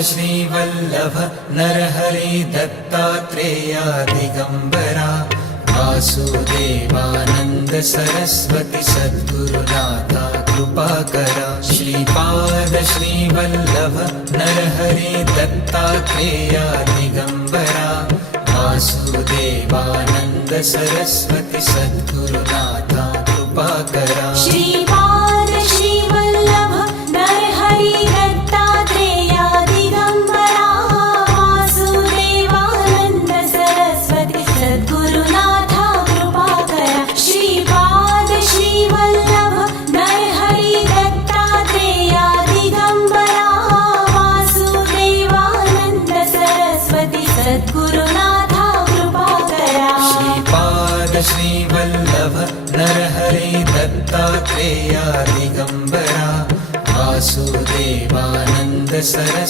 Shrivallabh Narhari Dattatreya Digambara Vasudevanand Saraswati सद्गुरुनाथा कृपाकरा। Shripad Shrivallabh Narhari Dattatreya Digambara Vasudevanand Saraswati सद्गुरुनाथा कृपाकरा। Shripad Shrivallabh Narhari Dattatreya Digambara Vasudevanand Saraswati सद्गुरुनाथा कृपाकरा। Shripad Shrivallabh Narhari Dattatreya Digambara Vasudevanand Saraswati सद्गुरुनाथा कृपाकरा। Shripad Shrivallabh Narhari Dattatreya Digambara Vasudevanand Saraswati